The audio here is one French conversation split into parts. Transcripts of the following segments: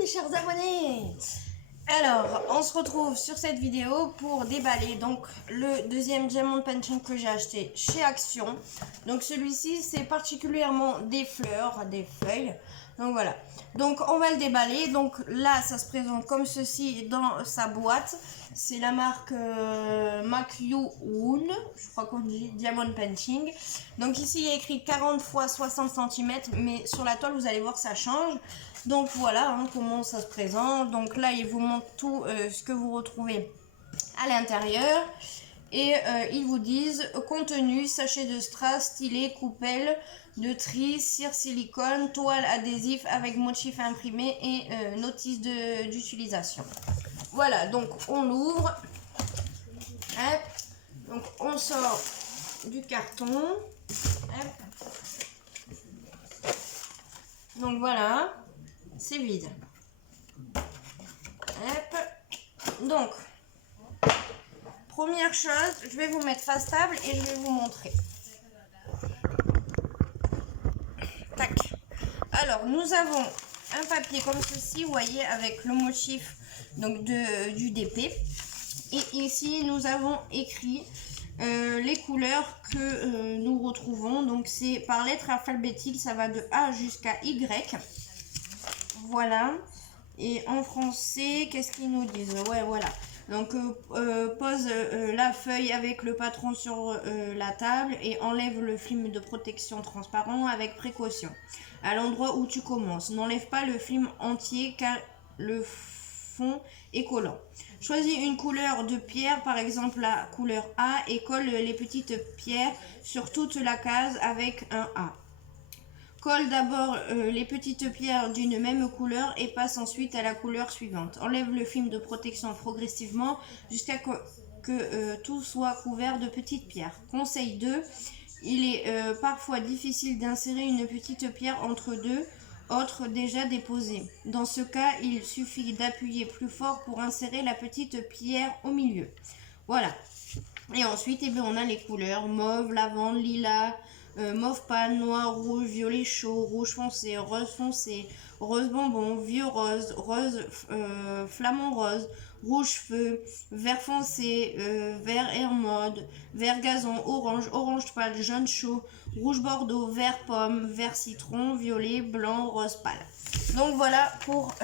mes chers abonnés. Alors, on se retrouve sur cette vidéo pour déballer donc le deuxième diamond painting que j'ai acheté chez Action. Donc celui-ci, c'est particulièrement des fleurs, des feuilles. Donc voilà. Donc on va le déballer. Donc là, ça se présente comme ceci dans sa boîte. C'est la marque McEwen, je crois qu'on dit Diamond Painting. Donc ici, il y a écrit 40 x 60 cm, mais sur la toile, vous allez voir, ça change. Donc voilà comment ça se présente. Donc là, il vous montre tout ce que vous retrouvez à l'intérieur. Et ils vous disent contenu, sachet de strass, stylet, coupelle, de tri, cire silicone, toile adhésif avec motif imprimé et notice d'utilisation. Voilà, donc on l'ouvre. Donc on sort du carton. Donc voilà, c'est vide. Donc, première chose, je vais vous mettre face table et je vais vous montrer. Tac. Alors, nous avons un papier comme ceci, vous voyez, avec le motif donc du DP. Et ici, nous avons écrit les couleurs que nous retrouvons. Donc, c'est par lettre alphabétique, ça va de A jusqu'à Y. Voilà. Et en français, qu'est-ce qu'ils nous disent? Ouais, voilà. Donc, pose la feuille avec le patron sur la table et enlève le film de protection transparent avec précaution. À l'endroit où tu commences, n'enlève pas le film entier car le fond est collant. Choisis une couleur de pierre, par exemple la couleur A, et colle les petites pierres sur toute la case avec un A. Colle d'abord les petites pierres d'une même couleur et passe ensuite à la couleur suivante. Enlève le film de protection progressivement jusqu'à que tout soit couvert de petites pierres. Conseil 2. Il est parfois difficile d'insérer une petite pierre entre deux autres déjà déposées. Dans ce cas, il suffit d'appuyer plus fort pour insérer la petite pierre au milieu. Voilà. Et ensuite, on a les couleurs mauve, lavande, lilas, mauve pâle, noir, rouge, violet chaud, rouge foncé, rose bonbon, vieux rose, rose flamant rose, rouge feu, vert foncé, vert air mode, vert gazon, orange, orange pâle, jaune chaud, rouge bordeaux, vert pomme, vert citron, violet, blanc, rose pâle. Donc voilà pour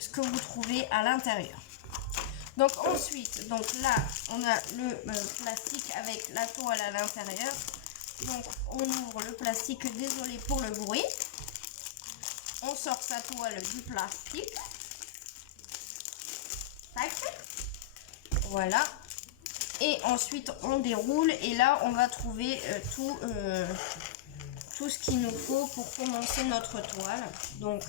ce que vous trouvez à l'intérieur. Donc ensuite, donc là, on a le plastique avec la toile à l'intérieur. Donc on ouvre le plastique, désolé pour le bruit. On sort sa toile du plastique. Tac. Voilà. Et ensuite on déroule et là on va trouver tout ce qu'il nous faut pour commencer notre toile. Donc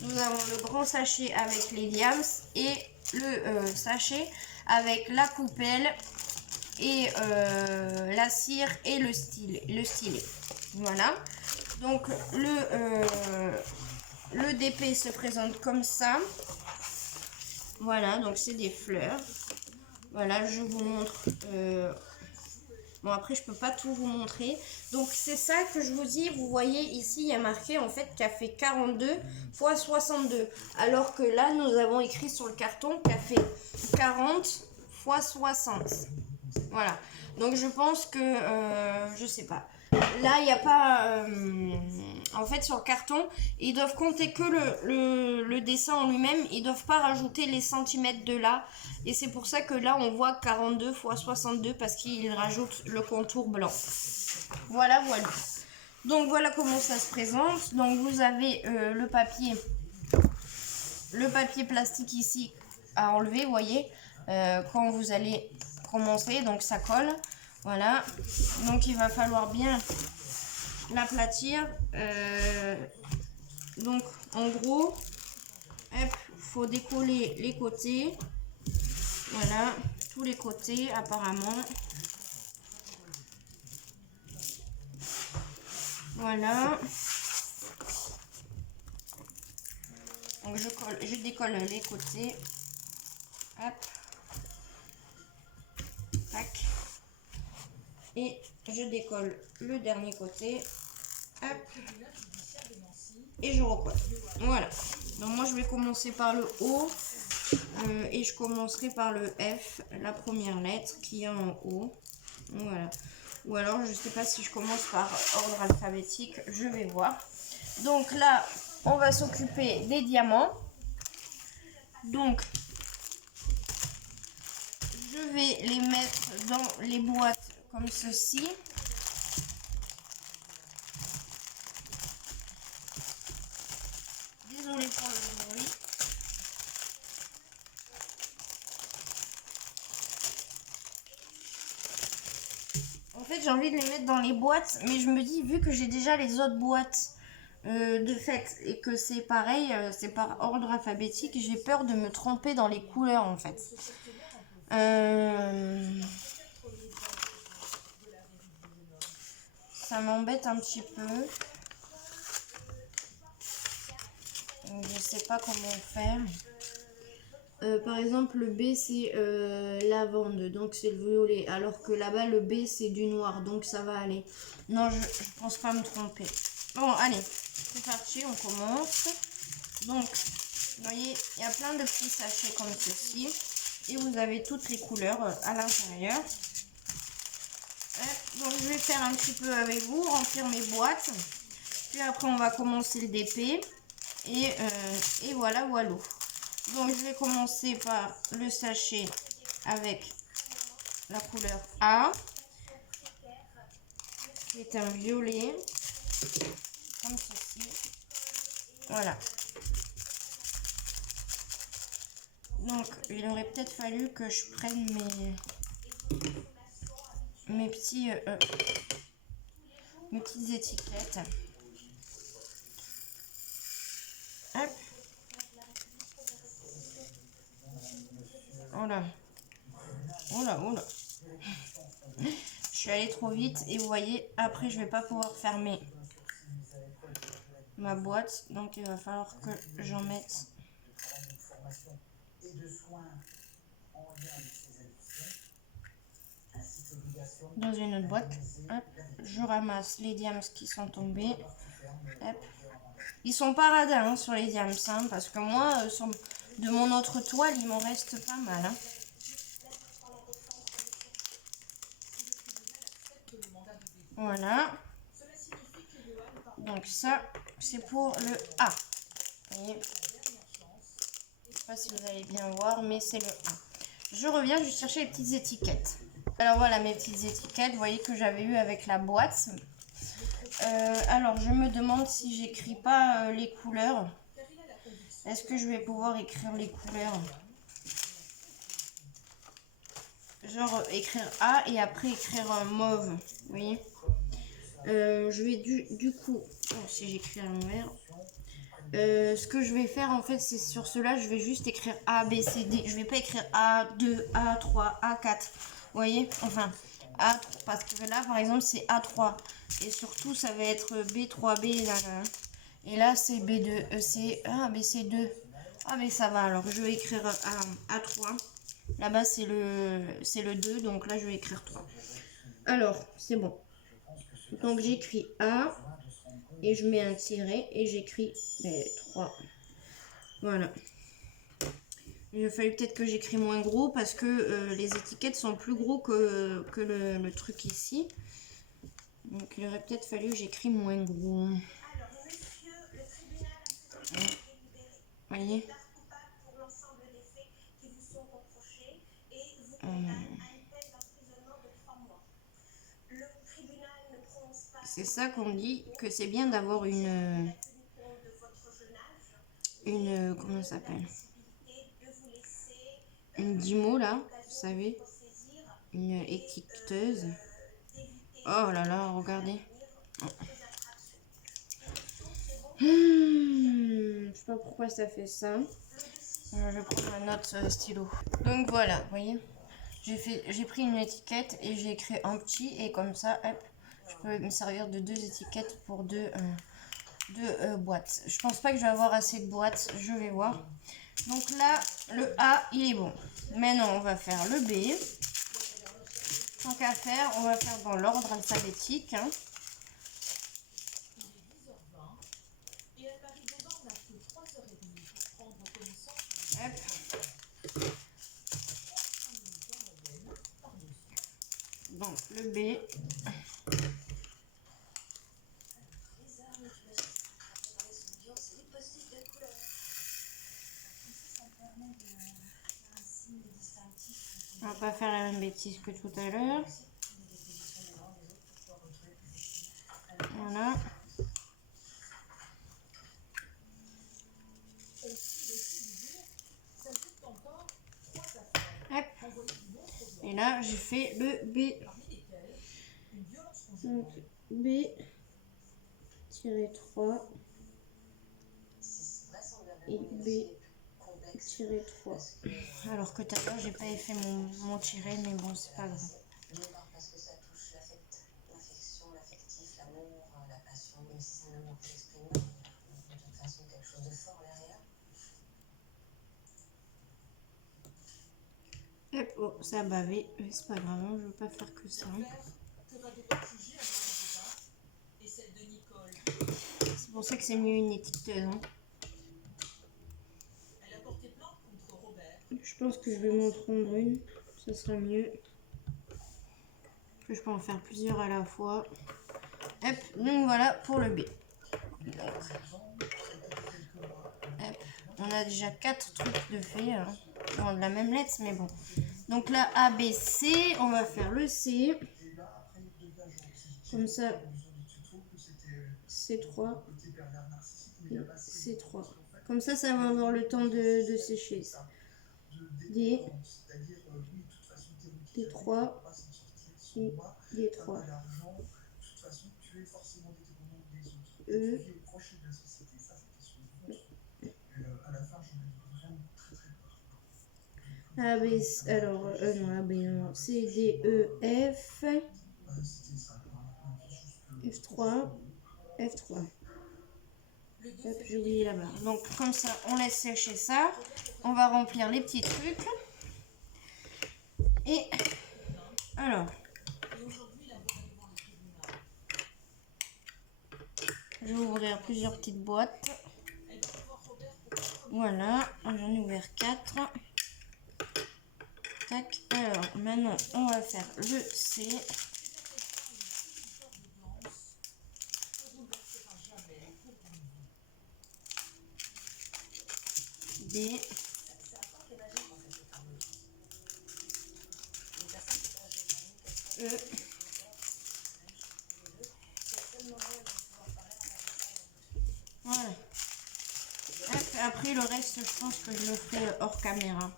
nous avons le grand sachet avec les liams et le sachet avec la coupelle et la cire et le stylet. Voilà. Donc le DP se présente comme ça. Voilà, donc c'est des fleurs. Voilà, je vous montre. Bon, après, je peux pas tout vous montrer. Donc, c'est ça que je vous dis. Vous voyez, ici, il y a marqué, en fait, qu'a fait 42 x 62. Alors que là, nous avons écrit sur le carton qu'a fait 40 x 60. Voilà. Donc, je pense que, je sais pas. Là, il n'y a pas... en fait, sur le carton, ils doivent compter que le dessin en lui-même. Ils doivent pas rajouter les centimètres de là. Et c'est pour ça que là, on voit 42 x 62 parce qu'ils rajoutent le contour blanc. Voilà, voilà. Donc, voilà comment ça se présente. Donc, vous avez le papier plastique ici à enlever, vous voyez, quand vous allez commencer. Donc, ça colle. Voilà. Donc, il va falloir bien l'aplatir. Donc, en gros, il faut décoller les côtés. Voilà, tous les côtés apparemment. Voilà. Donc je décolle les côtés. Hop. Tac. Et je décolle le dernier côté. Hop. Et je recolle. Voilà. Donc moi je vais commencer par le O et je commencerai par le F, la première lettre qui est en haut. Voilà. Ou alors, je sais pas si je commence par ordre alphabétique, je vais voir. Donc là, on va s'occuper des diamants. Donc, je vais les mettre dans les boîtes comme ceci. Désolée pour le bruit. En fait, j'ai envie de les mettre dans les boîtes, mais je me dis, vu que j'ai déjà les autres boîtes de fait et que c'est pareil, c'est par ordre alphabétique, j'ai peur de me tromper dans les couleurs en fait. Ça m'embête un petit peu. Je sais pas comment faire. Par exemple, le B c'est lavande, donc c'est le violet, alors que là-bas le B c'est du noir, donc ça va aller. Non, je pense pas me tromper. Bon, allez, c'est parti, on commence. Donc, vous voyez, il y a plein de petits sachets comme ceci, et vous avez toutes les couleurs à l'intérieur. Donc, je vais faire un petit peu avec vous, remplir mes boîtes. Puis après, on va commencer le DP. Et voilà, voilà. Donc, je vais commencer par le sachet avec la couleur A, qui est un violet, comme ceci. Voilà. Donc, il aurait peut-être fallu que je prenne mes petites étiquettes. Hop. Oh là. Oh là, oh là. Je suis allée trop vite et vous voyez, après je vais pas pouvoir fermer ma boîte. Donc il va falloir que j'en mette dans une autre boîte. Hop. Je ramasse les diams qui sont tombés. Hop. Ils sont pas radins hein, sur les diams, hein, parce que moi, de mon autre toile, il m'en reste pas mal. Hein. Voilà. Donc ça, c'est pour le A. Vous voyez, je sais pas si vous allez bien voir, mais c'est le A. Je reviens, je vais chercher les petites étiquettes. Alors voilà mes petites étiquettes, vous voyez que j'avais eu avec la boîte. Alors je me demande si j'écris pas les couleurs. Est-ce que je vais pouvoir écrire les couleurs? Genre écrire A et après écrire mauve. Vous voyez, je vais du coup, oh, si j'écris à l'envers, ce que je vais faire en fait, c'est sur cela, je vais juste écrire A, B, C, D. Je vais pas écrire A2, A3, A4. Vous voyez, enfin A3, parce que là par exemple c'est A3 et surtout ça va être B3B là, là. Et là c'est B2, c'est BC2. Ah mais ça va, alors je vais écrire A3. Là-bas c'est le 2, donc là je vais écrire 3. Alors c'est bon. Donc j'écris A et je mets un tiret et j'écris 3. Voilà. Il a fallu peut-être que j'écris moins gros parce que les étiquettes sont plus gros que le truc ici. Donc il aurait peut-être fallu que j'écris moins gros. Vous voyez, c'est ça qu'on dit, que c'est bien d'avoir une comment ça s'appelle, une Dimo là, vous savez, une étiqueteuse. Oh là là, regardez. Je sais pas pourquoi ça fait ça. Je vais prendre un autre stylo. Donc voilà, vous voyez, j'ai pris une étiquette et j'ai écrit en petit et comme ça, hop, je peux me servir de 2 étiquettes pour deux boîtes. Je pense pas que je vais avoir assez de boîtes, je vais voir. Donc là, le A, il est bon. Maintenant, on va faire le B. Tant qu'à faire, on va faire dans l'ordre alphabétique. Hein. le B. On va pas faire la même bêtise que tout à l'heure. Voilà. Hop. Et là, j'ai fait le B. Donc, B-3 et B-3. Alors que tout à l'heure, j'ai pas fait mon tiré, mais bon, c'est pas grave. Parce que ça touche l'affection, l'affectif, l'amour, la passion, même si c'est un amour qui exprime de toute façon quelque chose de fort derrière. Hop, oh, ça a bavé, mais c'est pas grave, je veux pas faire que ça. C'est pour ça que c'est mieux une étiqueteuse. Hein. Je pense que je vais m'en prendre une, ça sera mieux. Je peux en faire plusieurs à la fois. Hop, donc voilà pour le B. Donc, hop, on a déjà 4 trucs de fait. Hein. Bon, de la même lettre, mais bon. Donc là, A, B, C, on va faire le C. Comme ça, C3 et C3. Comme ça, ça va avoir le temps de sécher. D, D3 et D3. E. A, B, alors, non, A, B, non, C, D, E, F. F3, F3. Hop, j'ai oublié là-bas. Donc, comme ça, on laisse sécher ça. On va remplir les petits trucs. Et, alors, je vais ouvrir plusieurs petites boîtes. Voilà, j'en ai ouvert 4. Tac, alors maintenant on va faire le C. D. E. Voilà. Après le reste, je pense que je le ferai hors caméra.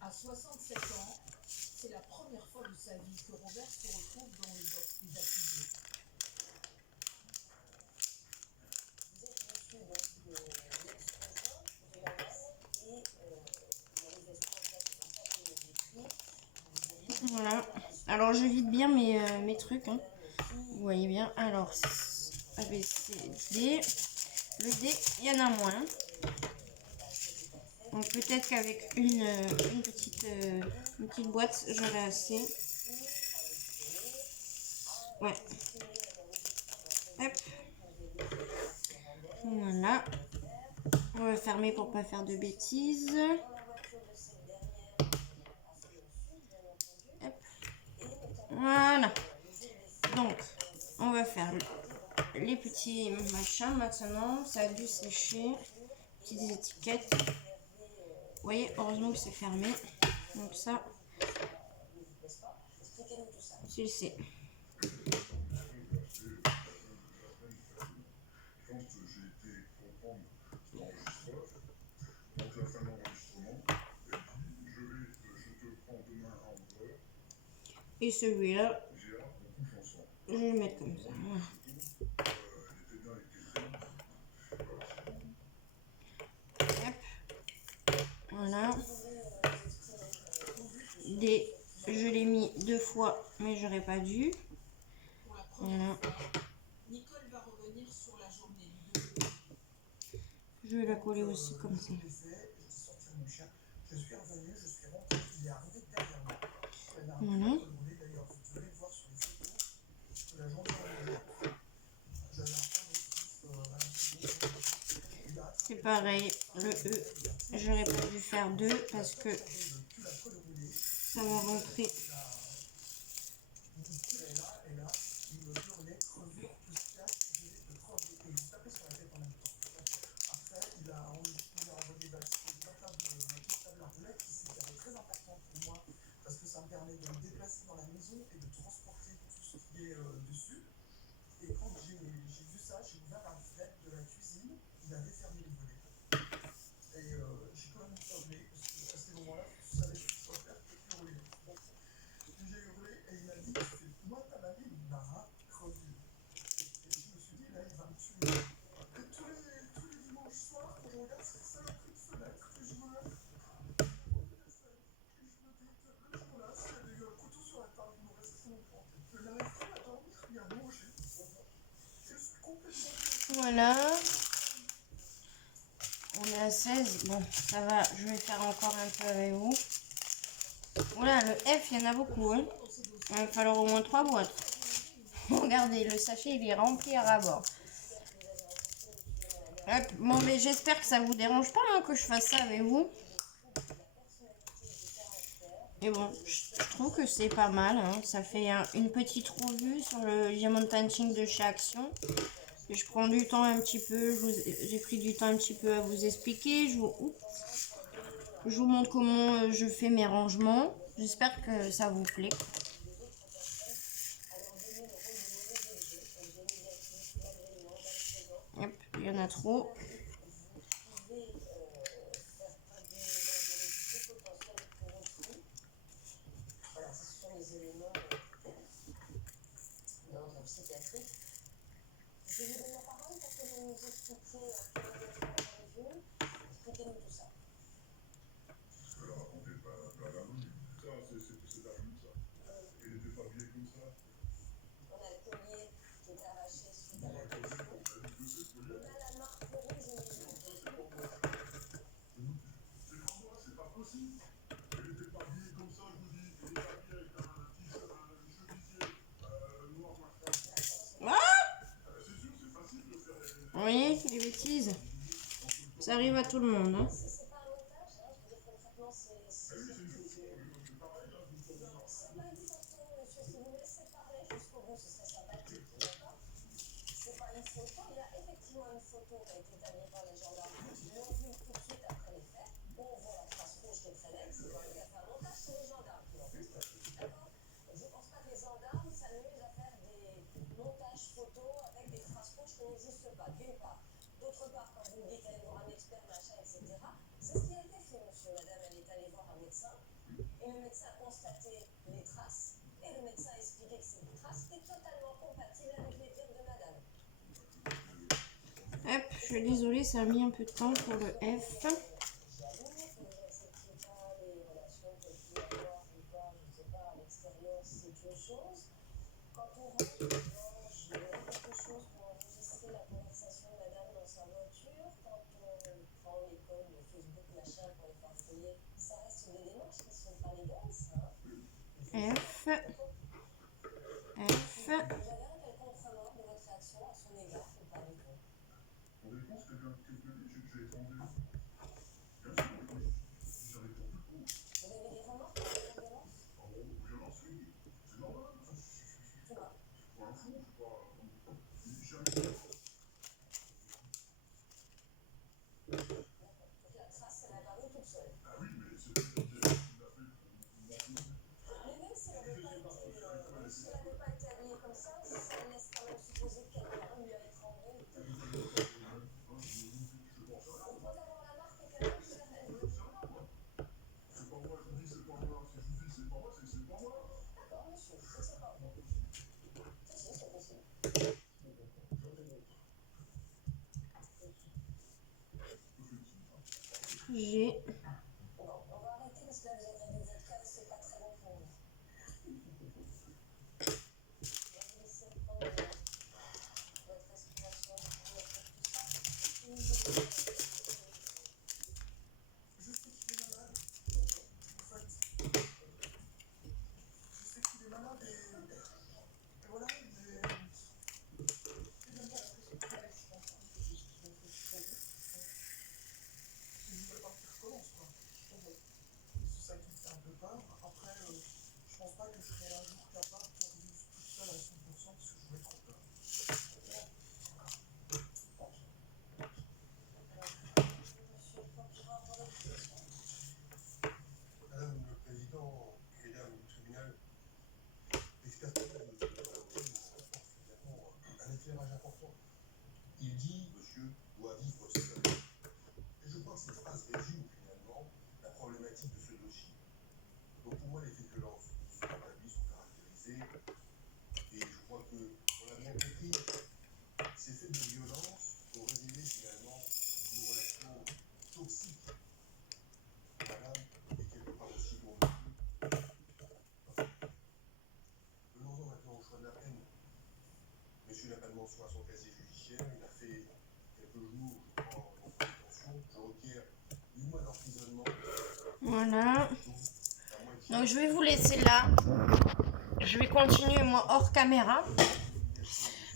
À 67 ans, c'est la première fois de sa vie que Robert se retrouve dans les box des accusés. Vous êtes monsieur de l'ex-conjoint de la mère et les escrocs. Voilà. Alors je vide bien mes trucs. Hein. Vous voyez bien. Alors A, B, C, D. Le D, il y en a moins. Donc peut-être qu'avec une petite boîte, j'aurai assez. Ouais. Hop. Voilà. On va fermer pour pas faire de bêtises. Hop. Voilà. Donc, on va faire les petits machins maintenant. Ça a dû sécher. Petites étiquettes. Vous voyez, heureusement que c'est fermé. Donc ça, tu le sais. Et celui-là, je vais le mettre comme ça. Voilà. Voilà. Je l'ai mis 2 fois, mais j'aurais pas dû. Voilà. Je vais la coller aussi comme ça. Voilà. C'est pareil, le E, j'aurais pas dû faire 2 parce que ça va rentrer. Voilà. On est à 16. Bon, ça va. Je vais faire encore un peu avec vous. Voilà, le F, il y en a beaucoup. Hein. Il va falloir au moins 3 boîtes. Regardez, le sachet, il est rempli à ras-bord. Bon, mais j'espère que ça vous dérange pas hein, que je fasse ça avec vous. Et bon, je trouve que c'est pas mal. Hein. Ça fait une petite revue sur le diamond painting de chez Action. Et je prends du temps un petit peu. J'ai pris du temps un petit peu à vous expliquer. Je vous montre comment je fais mes rangements. J'espère que ça vous plaît. Hop, il y en a trop. Vous voyez, les bêtises, ça arrive à tout le monde. Hein. Hop, je suis désolée, ça a mis un peu de temps pour le F. F. F. G. pense pas que je serai un jour capable de vivre toute seule à 100% parce que j'aurais trop peur. Madame le Président, Mesdames du tribunal, l'expertise de Valentin apporte finalement un éclairage important. Il dit, monsieur doit vivre seul. Et je crois que cette phrase résume finalement la problématique de ce dossier. Donc pour moi, les faits de violence sont établis, sont caractérisés. Et je crois que, on l'a bien compris, ces faits de violence ont révélé finalement une relation toxique. Madame, et quelque part aussi mon monsieur. Venons-en maintenant au choix de la peine. Monsieur n'a pas de mention à son casier judiciaire. Il a fait quelques jours, je crois, en détention. Je requiers 8 mois d'emprisonnement. Voilà. À moitié. Donc je vais vous laisser là. Je vais continuer moi hors caméra.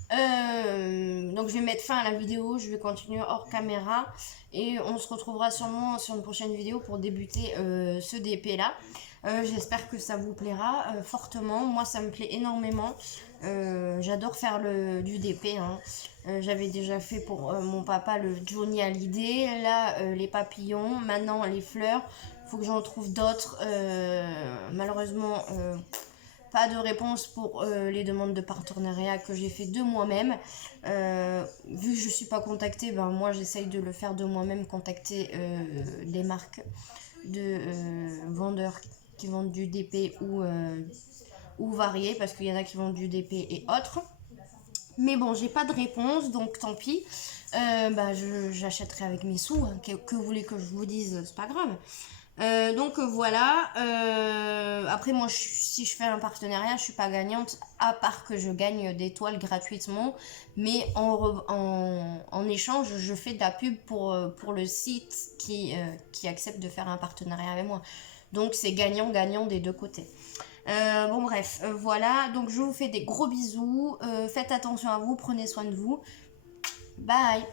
Donc je vais mettre fin à la vidéo, je vais continuer hors caméra et on se retrouvera sûrement sur une prochaine vidéo pour débuter ce DP là. J'espère que ça vous plaira fortement, moi ça me plaît énormément, j'adore faire du DP, hein. J'avais déjà fait pour mon papa le Johnny Hallyday, là les papillons, maintenant les fleurs, faut que j'en trouve d'autres, malheureusement pas de réponse pour les demandes de partenariat que j'ai fait de moi-même. Vu que je ne suis pas contactée, ben moi j'essaye de le faire de moi-même, contacter des marques de vendeurs qui vendent du DP ou varié, parce qu'il y en a qui vendent du DP et autres. Mais bon, j'ai pas de réponse, donc tant pis. J'achèterai avec mes sous, hein. Que vous voulez que je vous dise, c'est pas grave. Donc voilà, après moi si je fais un partenariat je suis pas gagnante, à part que je gagne des toiles gratuitement, mais en échange je fais de la pub pour le site qui accepte de faire un partenariat avec moi, donc c'est gagnant-gagnant des deux côtés. Bon bref, voilà, donc je vous fais des gros bisous, faites attention à vous, prenez soin de vous, bye.